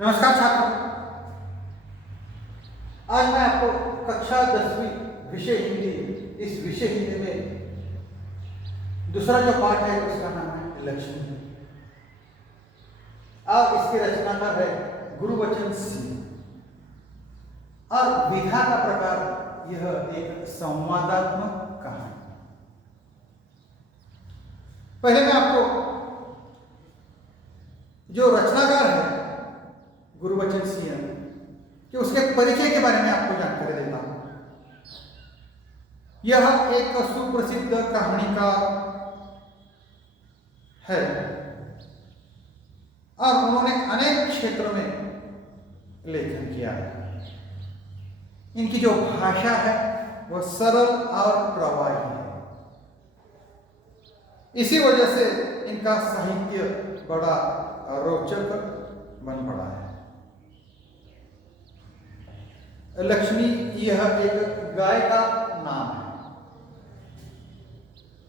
नमस्कार छात्रों। आज मैं आपको कक्षा 10वीं विषय हिंदी, इस विषय हिंदी में दूसरा जो पाठ है उसका नाम है लक्ष्मी और इसके रचनाकार है गुरुबचन सिंह। और विधा का प्रकार यह एक संवादात्मक कहानी। पहले मैं आपको जो रचनाकार है गुरुबचन सिंह कि उसके परिचय के बारे में आपको जानकारी देता हूं। यह एक सुप्रसिद्ध कहानीकार है और उन्होंने अनेक क्षेत्रों में लेखन किया है। इनकी जो भाषा है वह सरल और प्रवाही है। इसी वजह से इनका साहित्य बड़ा रोचक बन पड़ा है। लक्ष्मी यह एक गाय का नाम है।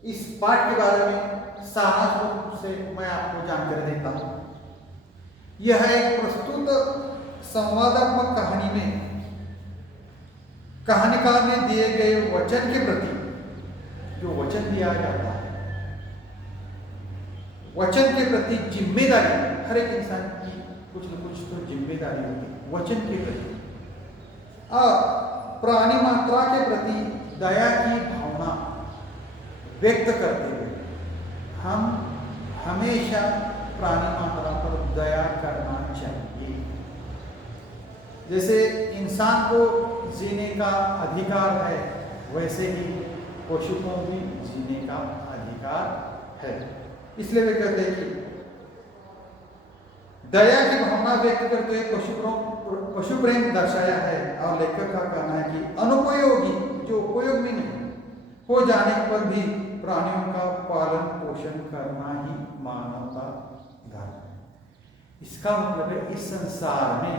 इस पाठ के बारे में सारांश रूप से मैं आपको जानकारी देता हूं। यह एक प्रस्तुत संवादात्मक कहानी में कहानीकार ने दिए गए वचन के प्रति जो वचन दिया जाता है, वचन के प्रति जिम्मेदारी, हर एक इंसान की कुछ न कुछ तो जिम्मेदारी होती है वचन के प्रति, और प्राणी मात्रा के प्रति दया की भावना व्यक्त करते हुए हम हमेशा प्राणी मात्रा पर दया करना चाहिए। जैसे इंसान को जीने का अधिकार है, वैसे ही पशु को भी जीने का अधिकार है। इसलिए वे कहते हैं कि दया की भावना व्यक्त करते हुए पशु प्रेम दर्शाया है। और लेखक का कहना है कि अनुपयोगी, जो उपयोग में नहीं हो जाने पर भी प्राणियों का पालन पोषण करना ही मानवता धर्म है। इसका मतलब है इस संसार में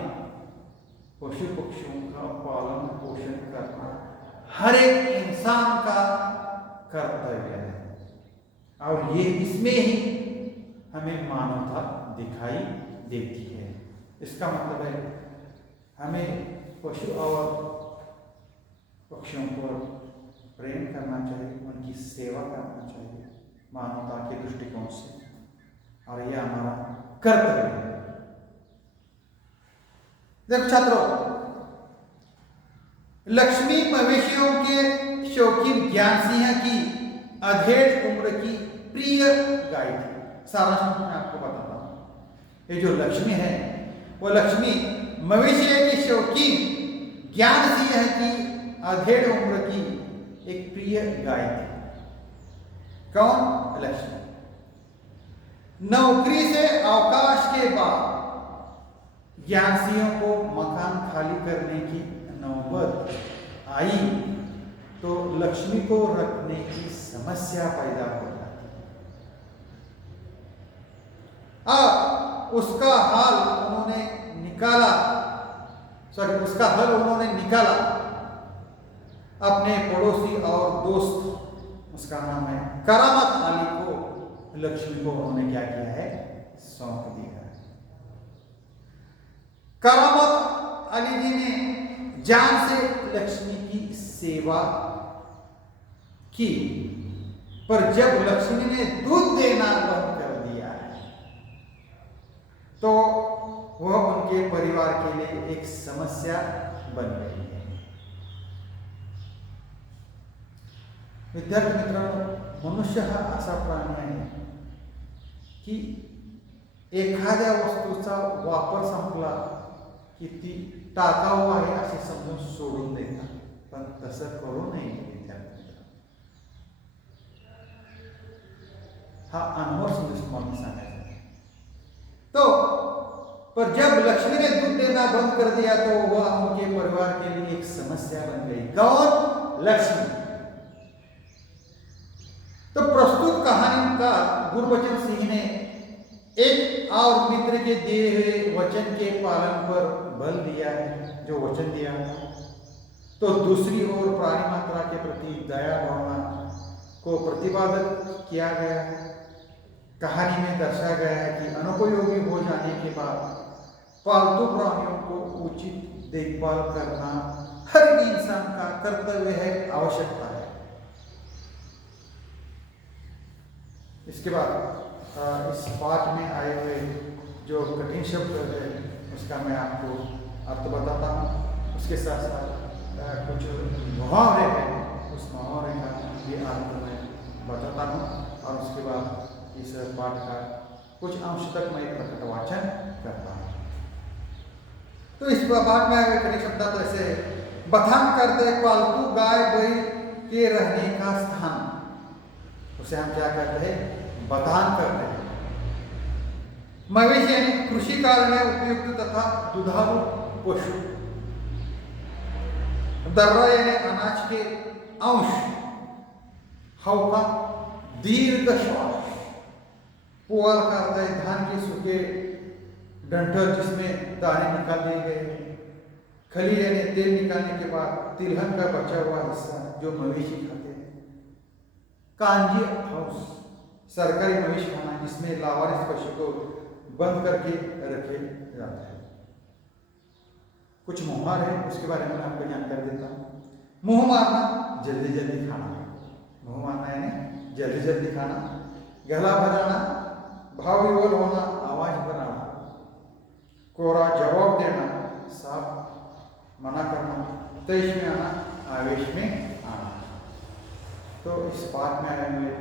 पशु पक्षियों का पालन पोषण करना हर एक इंसान का कर्तव्य है। और ये इसमें ही हमें मानवता दिखाई देती है। इसका मतलब है हमें पशु और पक्षियों को प्रेम करना चाहिए, उनकी सेवा करना चाहिए मानवता के दृष्टिकोण से, और यह हमारा कर्तव्य है। देखो छात्रों, लक्ष्मी मवेशियों के शौकीन ज्ञान सिंह की अधेड़ उम्र की प्रिय गाय थी। सारांश मैं आपको बताता हूं। ये जो लक्ष्मी है वो लक्ष्मी मवेशी के शौकीन ज्ञान सिंह की अधेड़ उम्र की एक प्रिय गाय थी। कौन? लक्ष्मी। नौकरी से अवकाश के बाद ज्ञान सिंह को मकान खाली करने की नौबत आई तो लक्ष्मी को रखने की समस्या पैदा हो जाती। उसका हल उन्होंने निकाला अपने पड़ोसी और दोस्त, उसका नाम है करामत अली को लक्ष्मी को उन्होंने क्या किया है? सौंप दिया। करामत अली जी ने जान से लक्ष्मी की सेवा की, पर जब लक्ष्मी ने दूध देना बंद कर दिया तो वह उनके परिवार के लिए एक समस्या बन गई है। विद्यार्थी मित्रांनो, मनुष्य हा असा प्राणी आहे की एखाद्या वस्तूचा वापर संपला की ती टाकाऊ आहे असे समजून सोडून देतात, पण तसं करू नये विद्यार्थी मित्रांनो। हा अनमोल संदेश तुम्हाला सांगायचा है। तो पर जब लक्ष्मी ने दूध देना बंद कर दिया तो वह उनके परिवार के लिए एक समस्या बन गई। कौन? लक्ष्मी। तो प्रस्तुत कहानीकार गुरुबचन सिंह ने एक और मित्र के दिए हुए वचन के पालन पर बल दिया है, जो वचन दिया था। तो दूसरी ओर प्राणी मात्रा के प्रति दया भावना को प्रतिपादित किया गया है। कहानी में दर्शाया गया है कि अनुपयोगी हो जाने के बाद पालतू प्राणियों को उचित देखभाल करना हर इंसान का कर्तव्य है, आवश्यकता है। इसके बाद इस पाठ में आए हुए जो कठिन शब्द है उसका मैं आपको अर्थ बताता हूँ। उसके साथ साथ कुछ मुहावरे हैं, उस मुहावरे का भी अर्थ मैं बताता हूँ, और उसके बाद इस पाठ का कुछ अंश तक मैं प्रकट वाचन करता हूँ। तो इस पाठ में आए हुए कठिन शब्द तो ऐसे: बथान करते पालतू गाय बैल के रहने का स्थान, उसे हम क्या कहते हैं? बथान करते हैं। मवेशी यानी कृषि कार्य में उपयुक्त तथा दुधारू पशु। दर्रा यानी अनाज के अंश। हौका दीर्घ श्वास। पुआल करता है धान के सूखे डंठल जिसमें दाने निकाल दिए गए। खली यानी तेल निकालने के बाद तिलहन का बचा हुआ हिस्सा जो मवेशी खाते हैं। कांजी हाउस सरकारी मवेशी खाना जिसमें लावारिस पशु को बंद करके रखे जाता है। कुछ मुहावरे है, उसके बारे में आपको जानकारी देता हूँ। मुंह मारना जल्दी जल्दी खाना। मुंह मारना यानी जल्दी जल्दी खाना। गला भराना भाव विवल होना, आवाज बनाना। कोरा जवाब देना, साफ मना करना। तेज में आना, आवेश में आना। तो इस पाठ में आए हुए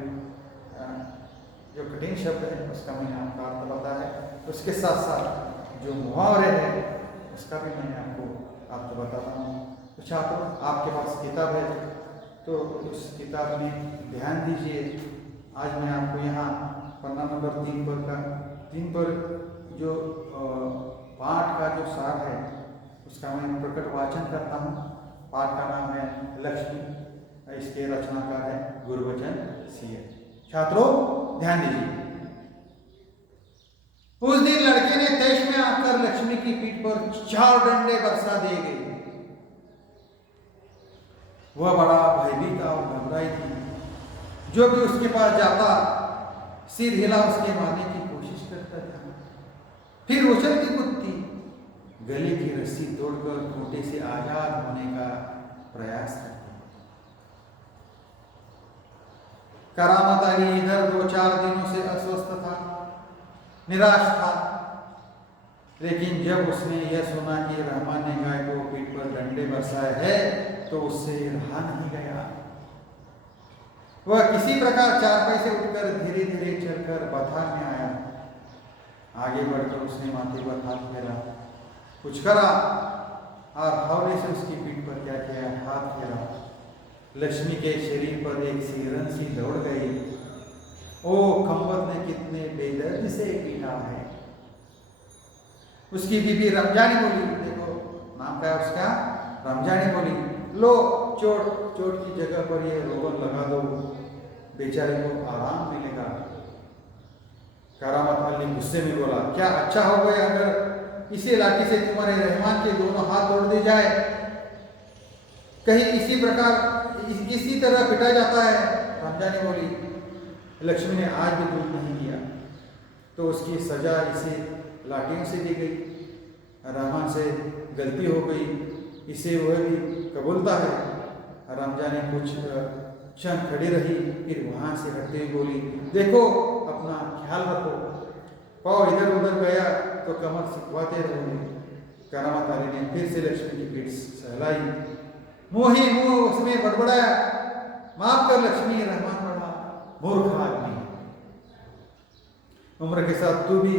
जो कठिन शब्द है उसका मैंने आपका अर्थ बताया है। उसके साथ साथ जो मुहावरे हैं उसका भी मैंने आपको अर्थ बताता हूँ। तो छात्रों, आपके पास किताब है तो उस किताब में ध्यान दीजिए। आज मैं आपको यहाँ पन्ना नंबर 3 पर जो पाठ का जो सार है उसका मैं प्रकट वाचन करता हूँ। पाठ का नाम है लक्ष्मी। इसके रचनाकार है गुरबचन सिंह। छात्रों ध्यान दीजिए। उस दिन लड़के ने तेज में आकर लक्ष्मी की पीठ पर 4 डंडे बरसा दिए गए। वह बड़ा भयभीत और घबराई थी। जो भी उसके पास जाता सिर हिला उसके मारने की कोशिश करता था। फिर उछलती कूदती गले की रस्सी तोड़कर खूंटे से आजाद होने का प्रयास करती। करामत अली इधर 2-4 दिनों से अस्वस्थ था, निराश था। लेकिन जब उसने यह सुना कि रहमान ने गाय को पीठ पर डंडे बरसाए है तो उससे रहा नहीं गया। वह किसी प्रकार चारपाई से उठकर धीरे धीरे चलकर बथान में आया। आगे बढ़कर उसने माथे पर हाथ फेरा, कुछ करा और हौले से उसकी पीठ पर क्या किया? हाथ फेरा। लक्ष्मी के शरीर पर एक सिरन सी दौड़ गई। ओ खंबत ने कितने बेदर्द से पीटा है। उसकी बीबी रमजानी बोली, देखो नाम क्या है उसका, रमजानी बोली, लो चोट की जगह पर ये रोगन लगा दो, बेचारे को आराम मिलेगा। करामत अली गुस्से में बोला, क्या अच्छा हो गया अगर इसी लाठी से तुम्हारे रहमान के दोनों हाथ तोड़ दिए जाए? कहीं इसी तरह पिटा जाता है। रमजानी बोली, लक्ष्मी ने आज भी दूध नहीं दिया तो उसकी सजा इसे लाठियों से दी गई। रहमान से गलती हो गई, इसे वह भी कबूलता है। रमजानी कुछ क्षण खड़ी रही, फिर वहां से हटते हुए बोली, देखो अपना ख्याल रखो, पाँव इधर उधर गया तो कमर सिखवाते रहोगे। करामत अली ने फिर से लक्ष्मी की पीठ सहलाई। मुंह ही मुंह उसमें बड़बड़ाया, माफ कर लक्ष्मी, रहमान पड़ा मूर्ख आदमी, उम्र के साथ तू भी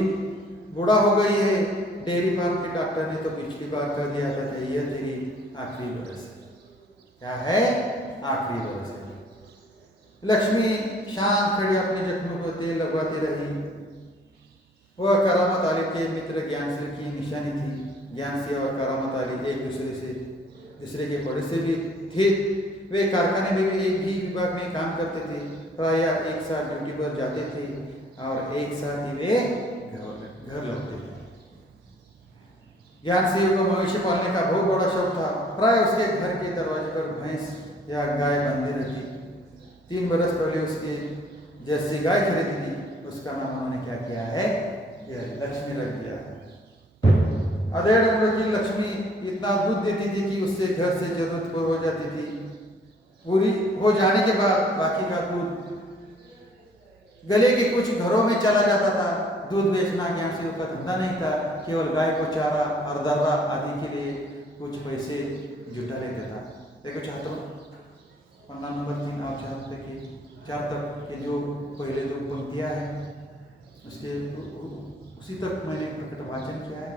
बूढ़ा हो गई है। डेयरी फार्म के डॉक्टर ने तो पिछली बार कह दिया था कि यह तेरी आखिरी बरस है। क्या है? आखिरी बरस है। लक्ष्मी शांत खड़ी अपने जख्मों को तेल लगवाती रही। वह करामत अली के मित्र ज्ञानसिंह की निशानी थी। ज्ञानसिंह और करामत अली एक दूसरे के पड़ोसी भी थे। वे कारखाने में भी एक ही विभाग में काम करते थे। प्राय एक साथ ड्यूटी पर जाते थे और एक साथ ही वे घर लौटते थे। ज्ञानसिंह को मवेशी पालने का बहुत बड़ा शौक था। प्राय उसके घर के दरवाजे पर भैंस या गाय बंधी रहती। 3 बरस पहले उसके जर्सी गाय खरीदी थी। उसका नाम उन्होंने क्या किया है? यह लक्ष्मी रख दिया है। अधेड़ उम्र की लक्ष्मी इतना दूध देती थी कि उससे घर से जरूरत पूरी हो जाती थी। पूरी हो जाने के बाद बाकी का दूध गले के कुछ घरों में चला जाता था। दूध बेचना ज्ञान सिंह का धंधा नहीं था, केवल गाय को चारा और दर्रा आदि के लिए कुछ पैसे जुटा लेता था। देखो छात्रों, पन्ना नंबर 3 और 4 देखिए, 4 तक के जो पहले जो पंक्तियाँ हैं उसके उसी तक मैंने प्रकट वाचन किया है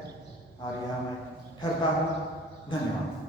और यहाँ मैं ठहरता हूँ। धन्यवाद।